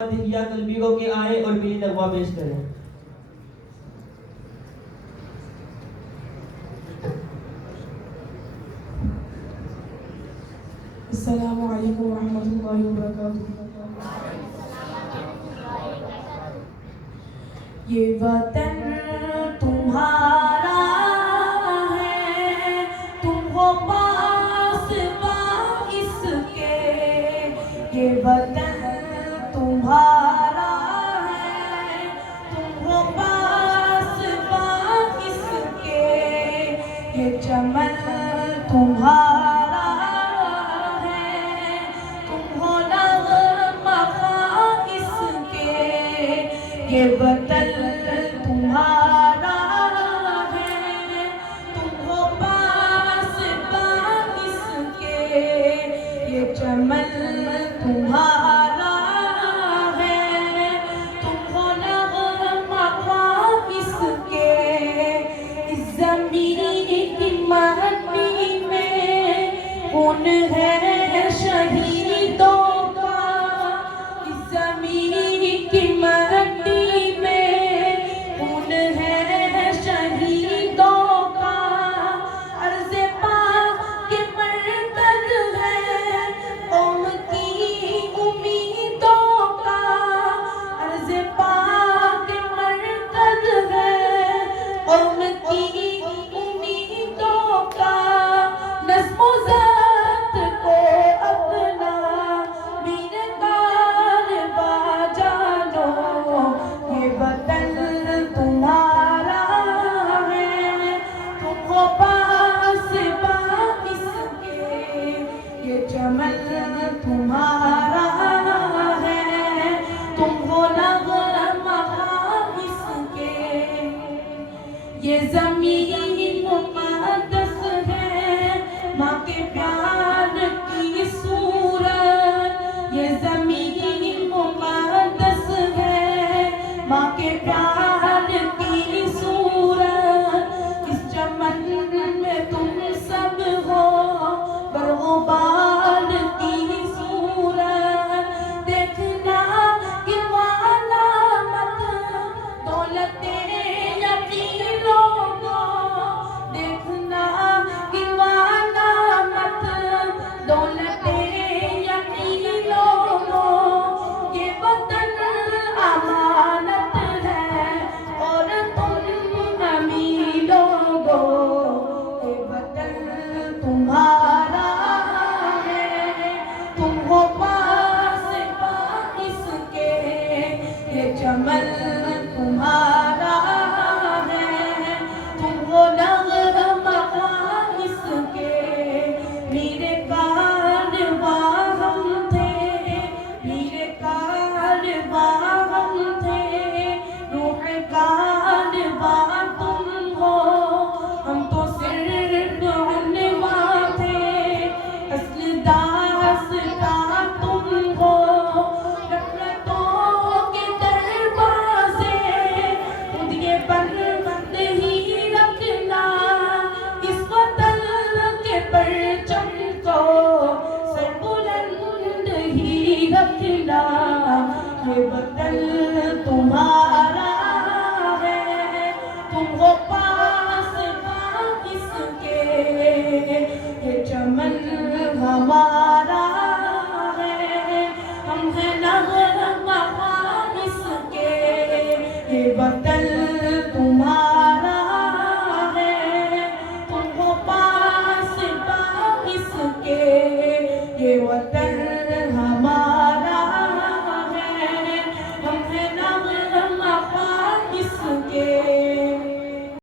یا قلبی کو کہ آئیں اور میری نغمہ پیش کریں۔ السلام علیکم ورحمۃ اللہ وبرکاتہ۔ یہ وطن تمہارا ہے، تم ہو پاس اس کے، یہ وطن تمہارا ہے، تم ہو پاس اس کے، یہ چمن تمہارا ہے، تم ہو نغمہ اس کے، یہ وطن تمہارا ہے، تم ہو پاس اس کے، یہ چمن تمہارا ہے، تم ہو نغمہ اس کے، اس زمین کی مٹی میں خون ہے شہیدوں کا، اس زمین کی مٹی میں خون ہے شہیدوں کا، عرض پاک مرکز ہے قوم کی امیدوں کا، عرض پاک مرکز ہے قوم کی امیدوں کا، نظم و ضبط کو اپنا میرے کارواں جانو، یہ وطن تمہارا ہے، تم ہو پاس اس کے، یہ چمن تمہارا ہے، تم ہو نغمہ اس کے، یہ زمین مقدس ہے ماں کے پیار کی صورت، یہ زمین مقدس ہے ماں کے پیار کی صورت، اس چمن میں تم سب ہو برغبار کی صورت، دیکھنا گنوانا مت دولت یقینوں کو، دیکھنا گنوانا مت دولت یقینوں کو، یہ وطن امانت ہے اور تم امین لوگو، یہ وطن تمہارا ہے، تم ہو پاس اس کے، یہ چمن